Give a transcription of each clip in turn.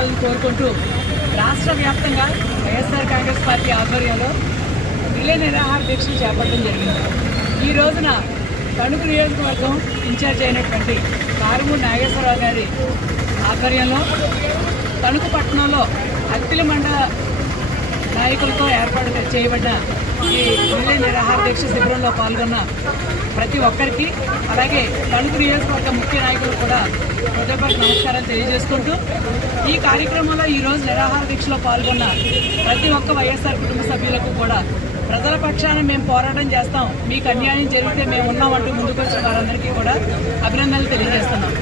కాపాడాలని కోరుకుంటూ రాష్ట్ర వ్యాప్తంగా వైఎస్ఆర్ కాంగ్రెస్ పార్టీ ఆధ్వర్యంలో రిలే నిరాహార దీక్షలు చేపట్టడం జరిగింది. ఈ రోజున తణుకు నియోజకవర్గం ఇన్ఛార్జ్ అయినటువంటి కారుమూడి నాగేశ్వరరావు గారి ఆధ్వర్యంలో తణుకు పట్టణంలో అఖిల మండల నాయకులతో ఏర్పాటు చేయబడ్డ ఈ రిలే నిరాహార దీక్ష శిబిరంలో పాల్గొన్న ప్రతి ఒక్కరికి, అలాగే తణుకు నియోజకవర్గ ముఖ్య నాయకులు కూడా హృదయపూర్వక నమస్కారాలు తెలియజేసుకుంటూ, ఈ కార్యక్రమంలో ఈరోజు నిరాహార దీక్షలో పాల్గొన్న ప్రతి ఒక్క వైఎస్ఆర్ కుటుంబ సభ్యులకు కూడా ప్రజల పక్షాన మేము పోరాటం చేస్తాం, మీకు అన్యాయం జరిగితే మేము ఉన్నామంటూ ముందుకొచ్చిన వారందరికీ కూడా అభినందనలు తెలియజేస్తున్నాం.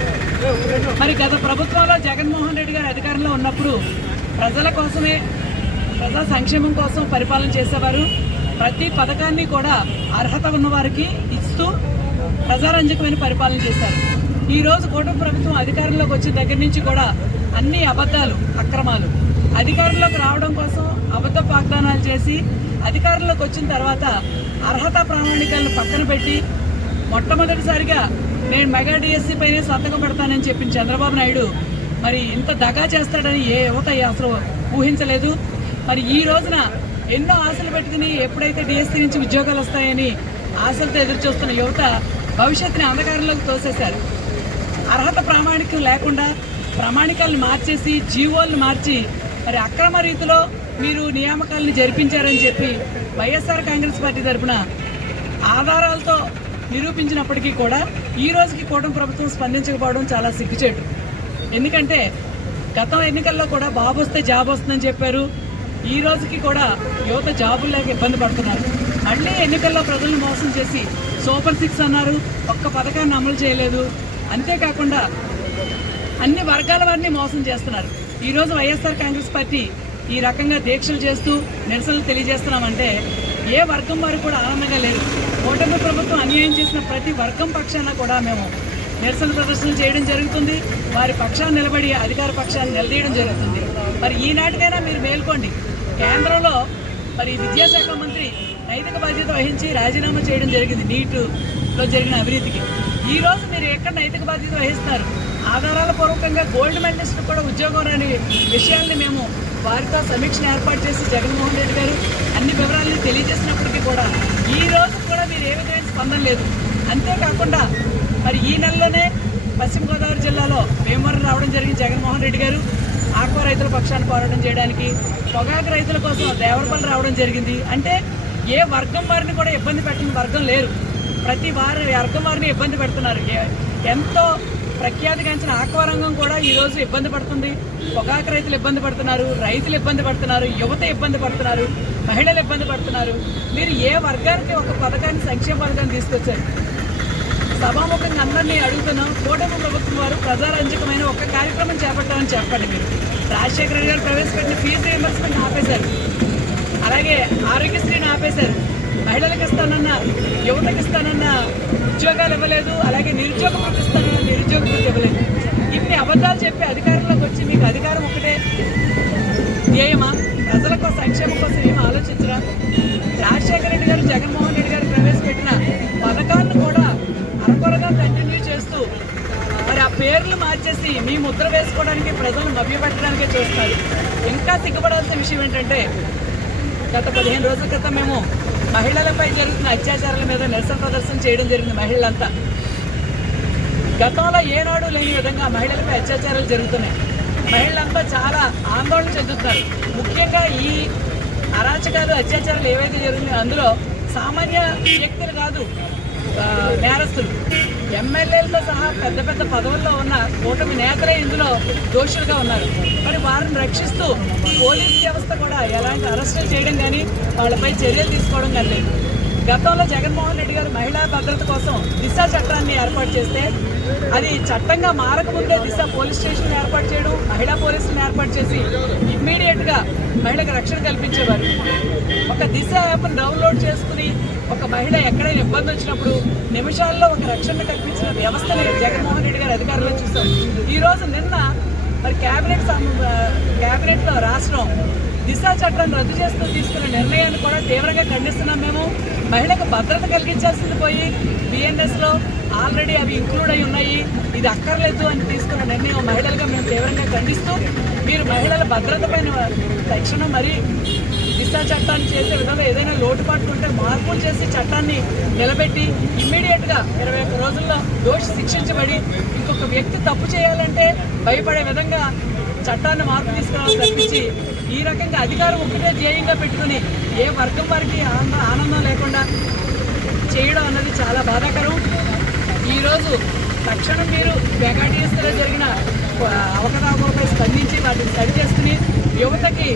మరి గత ప్రభుత్వంలో జగన్మోహన్ రెడ్డి గారు అధికారంలో ఉన్నప్పుడు ప్రజల కోసమే, ప్రజా సంక్షేమం కోసం పరిపాలన చేసేవారు. ప్రతి పథకాన్ని కూడా అర్హత ఉన్నవారికి ఇస్తూ ప్రజారంజకమైన పరిపాలన చేశారు. ఈరోజు కూటమి ప్రభుత్వం అధికారంలోకి వచ్చిన దగ్గర నుంచి కూడా అన్ని అబద్ధాలు, అక్రమాలు. అధికారంలోకి రావడం కోసం అబద్ధ వాగ్దానాలు చేసి అధికారంలోకి వచ్చిన తర్వాత అర్హత ప్రామాణికాలను పక్కన పెట్టి మొట్టమొదటిసారిగా నేను మెగా డిఎస్సీ పైనే సంతకం పెడతానని చెప్పిన చంద్రబాబు నాయుడు మరి ఇంత దగా చేస్తాడని ఏ యువత అసలు ఊహించలేదు. మరి ఈ రోజున ఎన్నో ఆశలు పెట్టుకుని ఎప్పుడైతే డిఎస్సీ నుంచి ఉద్యోగాలు వస్తాయని ఆశలతో ఎదురు చూస్తున్న యువత భవిష్యత్తుని అంధకారంలోకి తోసేశారు. అర్హత ప్రామాణికం లేకుండా ప్రామాణికాలను మార్చేసి జీవోలను మార్చి మరి అక్రమ రీతిలో మీరు నియామకాలను జరిపించారని చెప్పి వైఎస్ఆర్ కాంగ్రెస్ పార్టీ తరఫున ఆధారాలతో నిరూపించినప్పటికీ కూడా ఈ రోజుకి కూటమి ప్రభుత్వం స్పందించకపోవడం చాలా సిగ్గుచేటు. ఎందుకంటే గతం ఎన్నికల్లో కూడా బాబు వస్తే జాబ్ వస్తుందని చెప్పారు. ఈ రోజుకి కూడా యువత జాబులు లేక ఇబ్బంది పడుతున్నారు. మళ్ళీ ఎన్నికల్లో ప్రజలను మోసం చేసి సూపర్ 6 అన్నారు, ఒక్క పథకాన్ని అమలు చేయలేదు. అంతేకాకుండా అన్ని వర్గాల వారిని మోసం చేస్తున్నారు. ఈరోజు వైఎస్ఆర్ కాంగ్రెస్ పార్టీ ఈ రకంగా దీక్షలు చేస్తూ నిరసనలు తెలియజేస్తున్నామంటే ఏ వర్గం వారు కూడా ఆనందంగా లేరు. కూటమి ప్రభుత్వం అన్యాయం చేసిన ప్రతి వర్గం పక్షాన కూడా మేము నిరసన ప్రదర్శనలు చేయడం జరుగుతుంది. వారి పక్షాన్ని నిలబడి అధికార పక్షాన్ని నిలదీయడం జరుగుతుంది. మరి ఈనాటికైనా మీరు మేల్కోండి. కేంద్రంలో మరి విద్యాశాఖ మంత్రి నైతిక బాధ్యత వహించి రాజీనామా చేయడం జరిగింది నీట్లో జరిగిన అవినీతికి. ఈ రోజు మీరు ఎక్కడ నైతిక బాధ్యత వహిస్తున్నారు? ఆధారాల పూర్వకంగా గోల్డ్ మెడలిస్ట్ కూడా ఉద్యోగం రాని విషయాల్ని మేము వారితో సమీక్షను ఏర్పాటు చేసి జగన్మోహన్ రెడ్డి గారు అన్ని వివరాలను తెలియజేసినప్పటికీ కూడా ఈ రోజు కూడా మీరు ఏ విధమైన స్పందన లేదు. అంతేకాకుండా మరి ఈ నెలలోనే పశ్చిమ గోదావరి జిల్లాలో భీమవరం రావడం జరిగింది జగన్మోహన్ రెడ్డి గారు. ఆక్వా రైతుల పక్షాన్ని పోరాటం చేయడానికి, పొగాకు రైతుల కోసం దేవరపల్లి రావడం జరిగింది. అంటే ఏ వర్గం వారిని కూడా ఇబ్బంది పెట్టిన వర్గం లేరు. ప్రతి వర్గం వారిని ఇబ్బంది పెడుతున్నారు. ఎంతో ప్రఖ్యాతిగాంచిన ఆక్వా రంగం కూడా ఈరోజు ఇబ్బంది పడుతుంది. పొగాకు రైతులు ఇబ్బంది పడుతున్నారు, రైతులు ఇబ్బంది పడుతున్నారు, యువత ఇబ్బంది పడుతున్నారు, మహిళలు ఇబ్బంది పడుతున్నారు. మీరు ఏ వర్గానికి ఒక పథకాన్ని, సంక్షేమ పథకాన్ని తీసుకొచ్చారు? సభాముఖంగా అందరినీ అడుగుతున్నాం. కూటమి ప్రభుత్వం వారు ప్రజారంజకమైన ఒక కార్యక్రమం చేపట్టామని చెప్పండి. మీరు రాజశేఖర రెడ్డి గారు ప్రవేశపెట్టిన ఫీజు రీయింబర్స్మెంట్ ఆపేశారు, అలాగే ఆరోగ్యశ్రీని ఆపేశారు, మహిళలకు ఇస్తానన్న, యువతకు ఇస్తానన్న ఉద్యోగాలు ఇవ్వలేదు, అలాగే నిరుద్యోగ వృత్తి ఇస్తానన్న నిరుద్యోగ వృత్తి ఇవ్వలేదు. ఇన్ని అబద్ధాలు చెప్పి అధికారంలోకి వచ్చి మీకు అధికారం ఒకటే ధ్యేయమా? ప్రజలకు సంక్షేమం కోసం ఏమి ఆలోచించరా? రాజశేఖర రెడ్డి గారు, జగన్మోహన్ రెడ్డి గారు ప్రవేశపెట్టిన పథకాలను కూడా అరకొరగా కంటిన్యూ చేస్తూ మరి ఆ పేర్లు మార్చేసి మీ ముద్ర వేసుకోవడానికి, ప్రజలను మభ్యపెట్టడానికే చూస్తారు. ఇంకా సిగ్గుపడాల్సిన విషయం ఏంటంటే గత 15 రోజుల క్రితం మేము మహిళలపై జరుగుతున్న అత్యాచారాల మీద నిరసన ప్రదర్శన చేయడం జరిగింది. మహిళలంతా గతంలో ఏనాడు లేని విధంగా మహిళలపై అత్యాచారాలు జరుగుతున్నాయి. మహిళలంతా చాలా ఆందోళన చెందుతున్నారు. ముఖ్యంగా ఈ అరాచకాలు, అత్యాచారాలు ఏవైతే జరుగుతున్నాయో అందులో సామాన్య వ్యక్తులు కాదు, నేరస్తులు, ఎమ్మెల్యేలతో సహా పెద్ద పెద్ద పదవుల్లో ఉన్న కూటమి నేతలే ఇందులో దోషులుగా ఉన్నారు. మరి వారిని రక్షిస్తూ పోలీస్ వ్యవస్థ కూడా ఎలాంటి అరెస్టులు చేయడం కానీ వాళ్ళపై చర్యలు తీసుకోవడం కానీ లేదు. గతంలో జగన్మోహన్ రెడ్డి గారు మహిళా భద్రత కోసం దిశ చట్టాన్ని ఏర్పాటు చేస్తే అది చట్టంగా మారకముందే దిశ పోలీస్ స్టేషన్ ఏర్పాటు చేయడం, మహిళా పోలీసులను ఏర్పాటు చేసి ఇమ్మీడియట్గా మహిళకు రక్షణ కల్పించేవారు. ఒక దిశ యాప్ను డౌన్లోడ్ చేసుకుని ఒక మహిళ ఎక్కడైనా ఇబ్బంది వచ్చినప్పుడు నిమిషాల్లో ఒక రక్షణ కల్పించిన వ్యవస్థని జగన్మోహన్ రెడ్డి గారు అధికారంలో చూస్తాం. ఈరోజు నిన్న మరి క్యాబినెట్లో రాష్ట్రం దిశ చట్టాన్ని రద్దు చేస్తూ తీసుకున్న నిర్ణయాన్ని కూడా తీవ్రంగా ఖండిస్తున్నాం. మేము మహిళకు భద్రత కలిగించాల్సింది పోయి బిఎన్ఎస్లో ఆల్రెడీ అవి ఇంక్లూడ్ అయి ఉన్నాయి, ఇది అక్కర్లేదు అని తీసుకున్న నిర్ణయం మహిళలుగా మేము తీవ్రంగా ఖండిస్తూ మీరు మహిళల భద్రత పైన తక్షణం మరి దిశ చట్టాన్ని చేసే విధంగా ఏదైనా లోటుపాట్లు ఉంటే మార్పులు చేసి చట్టాన్ని నిలబెట్టి ఇమ్మీడియట్గా 21 రోజుల్లో దోషి శిక్షించబడి ఇంకొక వ్యక్తి తప్పు చేయాలంటే భయపడే విధంగా చట్టాన్ని మార్పు తీసుకురావాలి తప్పించి ఈ రకంగా అధికారం ఒకటే ధ్యేయంగా పెట్టుకుని ఏ వర్గం వారికి ఆనందం లేకుండా చేయడం అన్నది చాలా బాధాకరం. ఈరోజు తక్షణం మీరు మెగాటీఎస్లో జరిగిన అవకతవకలపై స్పందించి వాటిని సరి చేసుకుని యువతకి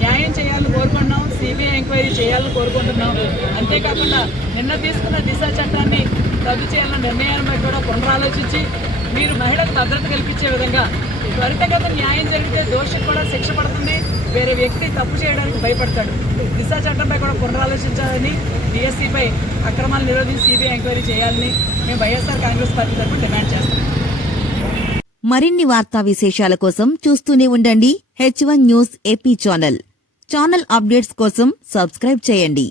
న్యాయం చేయాలని కోరుకుంటున్నాం, సిబిఐ ఎంక్వైరీ చేయాలని కోరుకుంటున్నాం. అంతేకాకుండా నిన్న తీసుకున్న దిశ చట్టాన్ని రద్దు చేయాలన్న నిర్ణయాన్ని కూడా పునరాలోచించి మీరు మహిళలకు భద్రత కల్పించే విధంగా త్వరితగతిన న్యాయం జరిగితే దోషికి కూడా శిక్ష పడుతుంది, వేరే వ్యక్తి తప్పు చేయడానికి భయపడతాడు. దిశ చట్టంపై కూడా పునరాలోచించాలని, డిఎస్సీపై అక్రమాలు నిరోధించి సిబిఐ ఎంక్వైరీ చేయాలని మేము వైఎస్ఆర్ కాంగ్రెస్ పార్టీ తరఫున డిమాండ్ చేస్తాం. మరిన్ని వార్తా విశేషాల కోసం చూస్తూనే ఉండండి H1 news AP channel updates కోసం సబ్స్క్రైబ్ చేయండి.